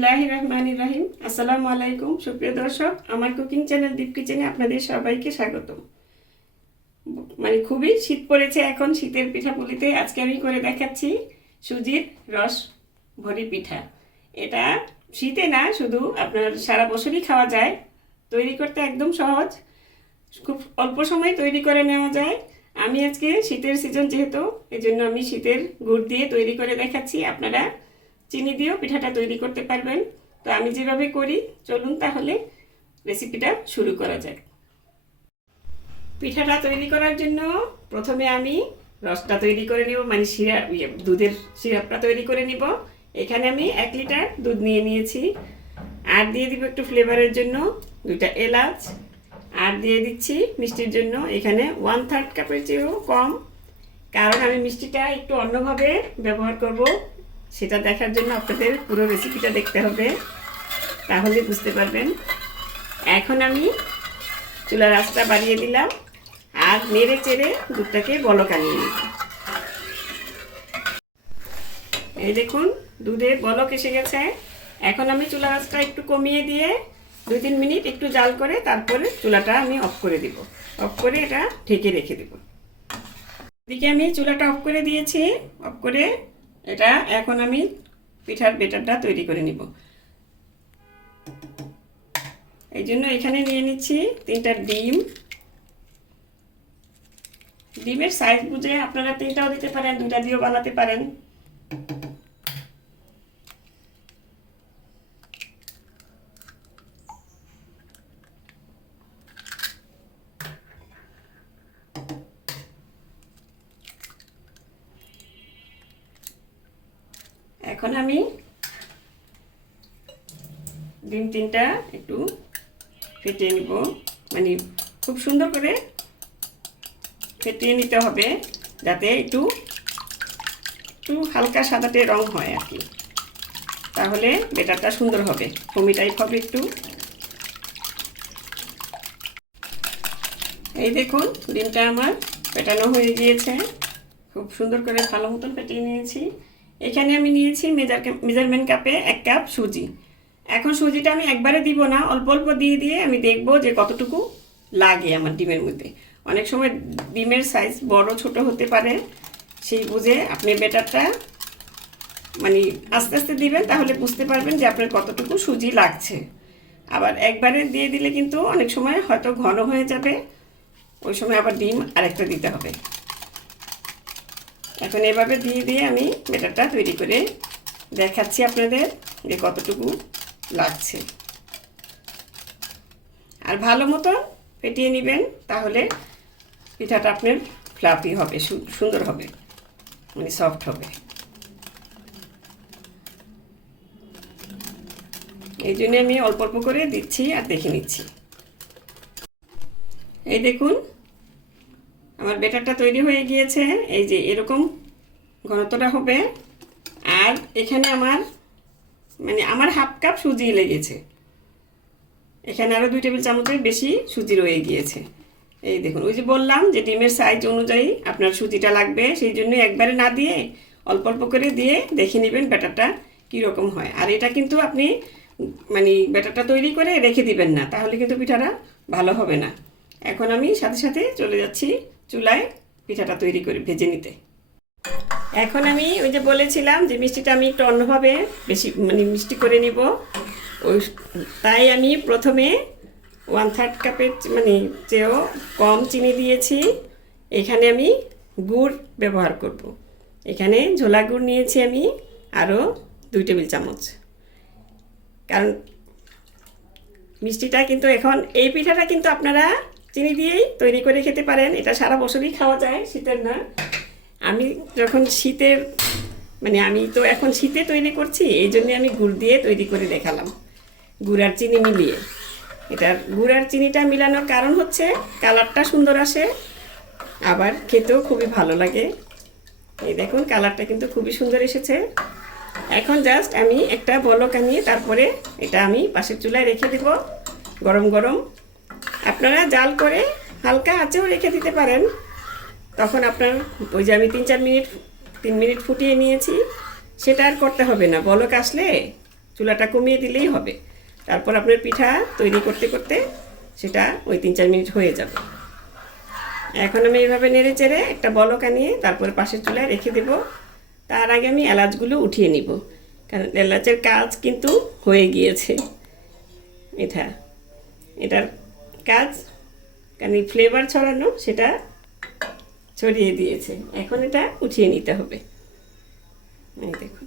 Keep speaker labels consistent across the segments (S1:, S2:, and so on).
S1: বিসমিল্লাহ রহমান রাহিম। আসসালামু আলাইকুম, সুপ্রিয় দর্শক, আমার কুকিং চ্যানেল দীপ কিচেনে আপনাদের সবাইকে স্বাগত মানে খুবই শীত পড়েছে এখন, শীতের পিঠাপুলিতে। আজকে আমি করে দেখাচ্ছি সুজির রস ভরি পিঠা। এটা শীতে না, শুধু আপনার সারা বছরই খাওয়া যায়। তৈরি করতে একদম সহজ। খুব অল্প সময় তৈরি করে নেওয়া যায়। আমি আজকে শীতের সিজন যেহেতু এই জন্য আমি শীতের গুড় দিয়ে তৈরি করে দেখাচ্ছি। আপনারা চিনি দিয়েও পিঠাটা তৈরি করতে পারবেন। তো আমি যেভাবে করি চলুন তাহলে রেসিপিটা শুরু করা যাক। পিঠাটা তৈরি করার জন্য প্রথমে আমি রসটা তৈরি করে নিব মানে সিরাপ ইয়ে, দুধের সিরাপটা তৈরি করে নিব। এখানে আমি এক লিটার দুধ নিয়ে নিয়েছি। আর দিয়ে দিব একটু ফ্লেভারের জন্য দুইটা এলাচ। আর দিয়ে দিচ্ছি মিষ্টির জন্য এখানে ওয়ান থার্ড কাপের চেয়েও কম। কারণ আমি মিষ্টিটা একটু অন্যভাবে ব্যবহার করব। সেটা দেখার জন্য আপনাদের পুরো রেসিপিটা দেখতে হবে, তাহলে বুঝতে পারবেন। এখন আমি চুলার আঁচটা বাড়িয়ে দিলাম আর নেড়ে চেড়ে দুধটাকে বলক আনিয়ে নিব। এই দেখুন, দুধে বলক এসে গেছে। এখন আমি চুলার আঁচটা একটু কমিয়ে দিয়ে দুই তিন মিনিট একটু জাল করে তারপরে চুলাটা আমি অফ করে দিব। অফ করে এটা ঢেকে রেখে দেব। এদিকে আমি চুলাটা অফ করে দিয়েছি। অফ করে এটা এখন আমি পিঠার বেটারটা তৈরি করে নিব। এই জন্য এখানে নিয়ে নিচ্ছি তিনটা ডিম। ডিমের সাইজ বুঝে আপনারা তিনটাও দিতে পারেন দুটা দিয়েও বানাতে পারেন। এখন আমি ডিম তিনটা একটু ফেটিয়ে নিব। মানে খুব সুন্দর করে ফেটিয়ে নিতে হবে যাতে একটু একটু হালকা সাদাটে রং হয় আর কি। তাহলে বেটারটা সুন্দর হবে কমি টাইপ হবে একটু। এই দেখুন, ডিমটা আমার পেটানো হয়ে গিয়েছে। খুব সুন্দর করে ভালো মতন ফেটিয়ে নিয়েছি। এখানে আমি নিয়েছি মেজার মেজারমেন্ট কাপে এক কাপ সুজি। এখন সুজিটা আমি একবারে দিব না, অল্প অল্প দিয়ে দিয়ে আমি দেখব যে কতটুকু লাগে আমার ডিমের মধ্যে। অনেক সময় ডিমের সাইজ বড়, ছোট হতে পারে, সেই বুঝে আপনি বেটারটা মানে আস্তে আস্তে দিবেন, তাহলে বুঝতে পারবেন যে আপনার কতটুকু সুজি লাগছে। আবার একবারে দিয়ে দিলে কিন্তু অনেক সময় হয়তো ঘন হয়ে যাবে, ওই সময় আবার ডিম আরেকটা দিতে হবে। এখন এভাবে দিয়ে দিয়ে আমি বেটারটা তৈরি করে দেখাচ্ছি আপনাদের যে কতটুকু লাগছে। আর ভালো মতো ফেটিয়ে নেবেন, তাহলে পিঠাটা আপনার ফ্লাফি হবে সুন্দর হবে মানে সফট হবে। এই জন্য আমি অল্প অল্প করে দিচ্ছি আর দেখে নিচ্ছি। এই দেখুন আমার বেটারটা তৈরি হয়ে গিয়েছে, এই যে এরকম ঘনত্বটা হবে। আর এখানে আমার মানে আমার হাফ কাপ সুজি লেগেছে। এখানে আরও দুই টেবিল চামচের বেশি সুজি রয়ে গিয়েছে। এই দেখুন, ওই যে বললাম যে ডিমের সাইজ অনুযায়ী আপনার সুজিটা লাগবে, সেই জন্য একবারে না দিয়ে, অল্প অল্প করে দিয়ে দেখে নেবেন ব্যাটারটা কীরকম হয়। আর এটা কিন্তু আপনি মানে ব্যাটারটা তৈরি করে রেখে দিবেন না, তাহলে কিন্তু পিঠাটা ভালো হবে না। এখন আমি সাথে সাথে চলে যাচ্ছি চুলায় পিঠাটা তৈরি করে, ভেজে নিতে। এখন আমি ওই যে বলেছিলাম যে মিষ্টিটা আমি একটু অন্যভাবে বেশি মানে মিষ্টি করে নিব। ওই তাই আমি প্রথমে ওয়ান থার্ড কাপের মানে চেয়েও কম চিনি দিয়েছি। এখানে আমি গুড় ব্যবহার করব। এখানে ঝোলা গুড় নিয়েছি আমি আরও দুই টেবিল চামচ। কারণ মিষ্টিটা কিন্তু এখন, এই পিঠাটা কিন্তু আপনারা চিনি দিয়েই তৈরি করে খেতে পারেন। এটা সারা বছরই খাওয়া যায়, শীতের না। আমি যখন শীতের মানে আমি তো এখন শীতে তৈরি করছি, এই জন্যে আমি গুড় দিয়ে তৈরি করে দেখালাম। গুড় আর চিনি মিলিয়ে। এটার গুড় আর চিনিটা মিলানোর কারণ হচ্ছে, কালারটা সুন্দর আসে, আবার খেতেও খুবই ভালো লাগে। এই দেখুন, কালারটা কিন্তু খুবই সুন্দর এসেছে। এখন জাস্ট আমি একটা বলক আনিয়ে তারপরে এটা আমি পাশের চুলায় রেখে দেব, গরম গরম। আপনারা জাল করে হালকা আঁচেও রেখে দিতে পারেন। তখন আপনার ওই যে আমি তিন চার মিনিট, তিন মিনিট ফুটিয়ে নিয়েছি, সেটা আর করতে হবে না। বলক আসলে চুলাটা কমিয়ে দিলেই হবে। তারপর আপনার পিঠা তৈরি করতে করতে সেটা ওই তিন চার মিনিট হয়ে যাবে। এখন আমি এইভাবে নেড়ে চেড়ে একটা বলক আনিয়ে তারপরে পাশের চুলায় রেখে দেব। তার আগে আমি এলাচগুলো উঠিয়ে নিব। কারণ এলাচের কাজ কিন্তু হয়ে গিয়েছে। এটা, এটার কাজ, কারণ এই ফ্লেভার ছড়ানো সেটা ছড়িয়ে দিয়েছে। এখন এটা উঠিয়ে নিতে হবে। দেখুন।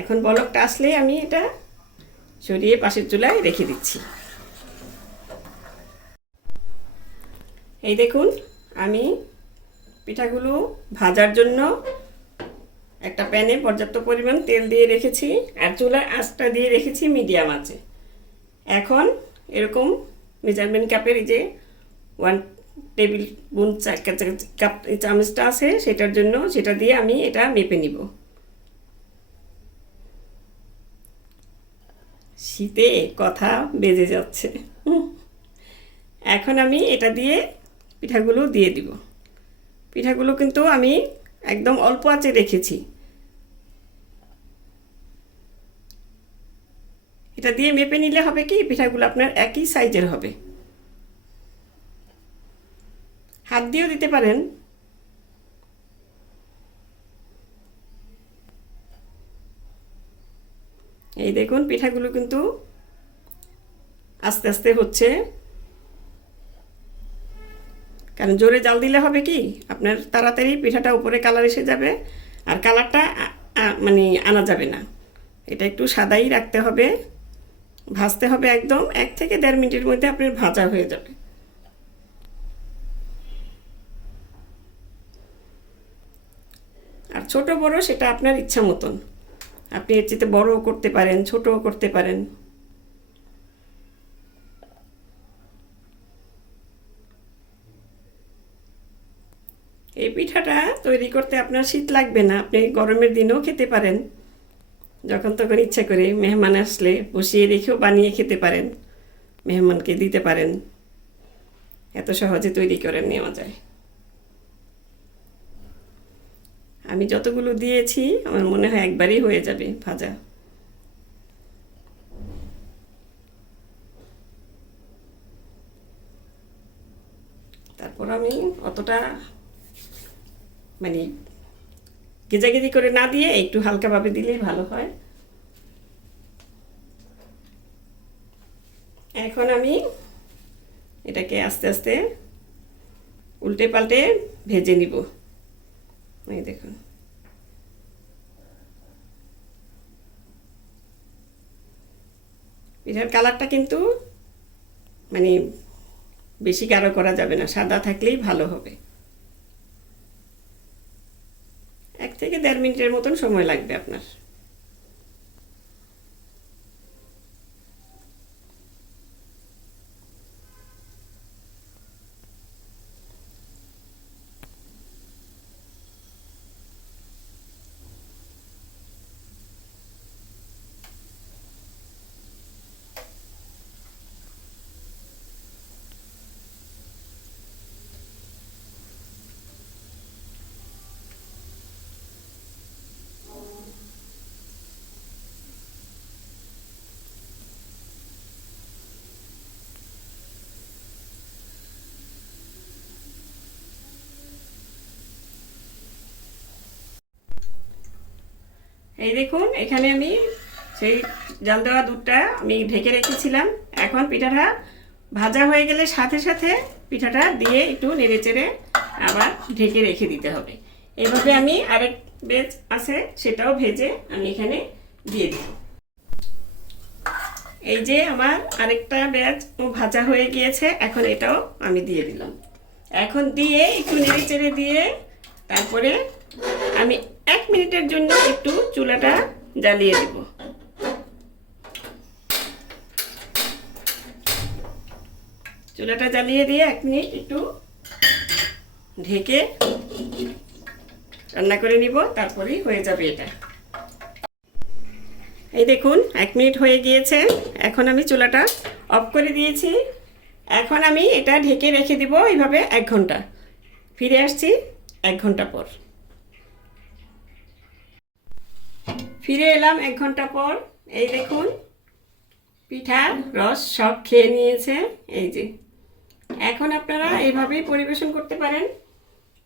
S1: এখন বলকটা আসলেই আমি এটা সরিয়ে পাশের চুলায় রেখে দিচ্ছি। এই দেখুন, আমি পিঠাগুলো ভাজার জন্য একটা প্যানে পর্যাপ্ত পরিমাণ তেল দিয়ে রেখেছি, আর চুলার আঁচটা দিয়ে রেখেছি মিডিয়াম আঁচে। এখন এরকম মেজারমেন্ট কাপের এই যে ওয়ান টেবিল বুন কাপ চামচটা আছে, সেটার জন্য সেটা দিয়ে আমি এটা মেপে নিব। শীতে কথা বেজে যাচ্ছে। এখন আমি এটা দিয়ে পিঠাগুলো দিয়ে দিব। পিঠাগুলো কিন্তু আমি একদম অল্প আঁচে রেখেছি। এটা দিয়ে মেপে নিলে হবে কি? পিঠাগুলো আপনার একই সাইজের হবে। হাত দিয়েও দিতে পারেন। এই দেখুন, পিঠাগুলো কিন্তু আস্তে আস্তে হচ্ছে। কারণ জোরে জাল দিলে হবে কি? আপনার তাড়াতাড়ি পিঠাটা উপরে কালার এসে যাবে আর কালারটা মানে আনা যাবে না। এটা একটু সাদাই রাখতে হবে। ভাজতে হবে একদম এক থেকে দেড় মিনিটের মধ্যে আপনার ভাজা হয়ে যাবে। আর ছোট বড় সেটা আপনার ইচ্ছা মতন। আপনি এর চেয়ে বড়ও করতে পারেন, ছোটও করতে পারেন। এই পিঠাটা তৈরি করতে আপনার শীত লাগবে না, আপনি গরমের দিনেও খেতে পারেন। যখন তখন ইচ্ছা করে মেহমান আসলে বসিয়ে রেখেও বানিয়ে খেতে পারেন, মেহমানকে দিতে পারেন। এত সহজে তৈরি করে নেওয়া যায়। আমি যতগুলো দিয়েছি, আমার মনে হয় একবারই হয়ে যাবে ভাজা। তারপর আমি অতটা মানে গেজাগেজি করে না দিয়ে একটু হালকাভাবে দিলেই ভালো হয়। এখন আমি এটাকে আস্তে আস্তে উল্টে পাল্টে ভেজে নিব। এই দেখুন। পিঠার কালারটা কিন্তু মানে বেশি গাঢ় করা যাবে না, সাদা থাকলেই ভালো হবে। এক থেকে দেড় মিনিটের মতন সময় লাগবে আপনার। এই দেখুন, এখানে আমি সেই জাল দেওয়া দুধটা আমি ঢেকে রেখেছিলাম। এখন পিঠাটা ভাজা হয়ে গেলে সাথে সাথে পিঠাটা দিয়ে একটু নেড়ে চেড়ে আবার ঢেকে রেখে দিতে হবে। এভাবে আমি আরেক বেজ আছে, সেটাও ভেজে আমি এখানে দিয়ে দিই এই যে আমার আরেকটা ব্যাচ ভাজা হয়ে গিয়েছে, এখন এটাও আমি দিয়ে দিলাম। এখন দিয়ে একটু নেড়ে চেড়ে দিয়ে তারপরে আমি এক মিনিটের জন্য একটু চুলাটা জ্বালিয়ে দেব। চুলাটা জ্বালিয়ে দিয়ে এক মিনিট একটু ঢেকে রান্না করে নিব, তারপরেই হয়ে যাবে এটা। এই দেখুন, এক মিনিট হয়ে গিয়েছে। এখন আমি চুলাটা অফ করে দিয়েছি। এখন আমি এটা ঢেকে রেখে দিব এইভাবে এক ঘণ্টা। ফিরে আসছি এক ঘণ্টা পর। ফিরে এলাম এক ঘণ্টা পর। এই দেখুন, পিঠা, রস সব খেয়ে নিয়েছে। এই যে, এখন আপনারা এইভাবেই পরিবেশন করতে পারেন।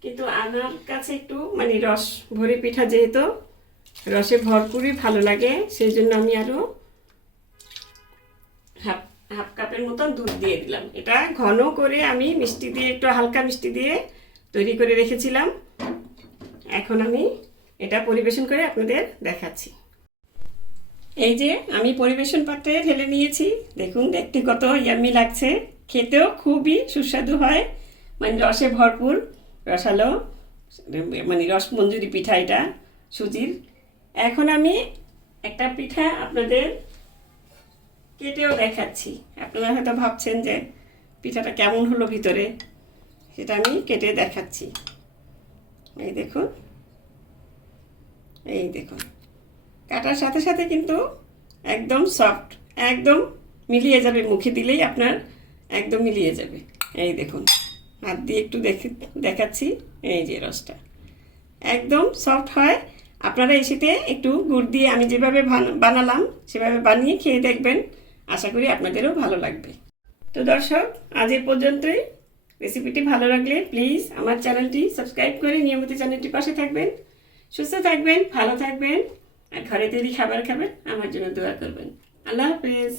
S1: কিন্তু আমার কাছে একটু মানে রস ভরে পিঠা যেহেতু, রসে ভরপুরই ভালো লাগে, সেই জন্য আমি আরও হাফ হাফ কাপের মতন দুধ দিয়ে দিলাম। এটা ঘন করে আমি মিষ্টি দিয়ে, একটু হালকা মিষ্টি দিয়ে তৈরি করে রেখেছিলাম। এখন আমি এটা পরিবেশন করে আপনাদের দেখাচ্ছি। এই যে আমি পরিবেশন পাত্রে ঢেলে নিয়েছি। দেখুন, দেখতে কত ইয়াম্মি লাগছে। খেতেও খুবই সুস্বাদু হয়। মানে রসে ভরপুর, রসালো মানে রস মঞ্জুরি পিঠা এটা, সুজির। এখন আমি একটা পিঠা আপনাদের কেটেও দেখাচ্ছি। আপনারা হয়তো ভাবছেন যে পিঠাটা কেমন হলো ভিতরে? সেটা আমি কেটে দেখাচ্ছি। এই দেখুন। এই দেখুন। কাটার সাথে সাথে কিন্তু একদম সফট একদম মিলিয়ে যাবে। মুখে দিলেই আপনার একদম মিলিয়ে যাবে। এই দেখুন, হাত দিয়ে একটু দেখে, দেখাচ্ছি এই যে রসটা। একদম সফট হয়। আপনারা এসেতে একটু গুড় দিয়ে আমি যেভাবে বানালাম, সেভাবে বানিয়ে খেয়ে দেখবেন। আশা করি আপনাদেরও ভালো লাগবে। তো দর্শক, আজ এ পর্যন্তই। রেসিপিটি ভালো লাগলে প্লিজ আমার চ্যানেলটি সাবস্ক্রাইব করে নিয়মিত চ্যানেলটির পাশে থাকবেন। সুস্থ থাকবেন, ভালো থাকবেন, আর ঘরে তৈরি খাবার খাবেন, আমার জন্য দোয়া করবেন। আল্লাহ হাফেজ।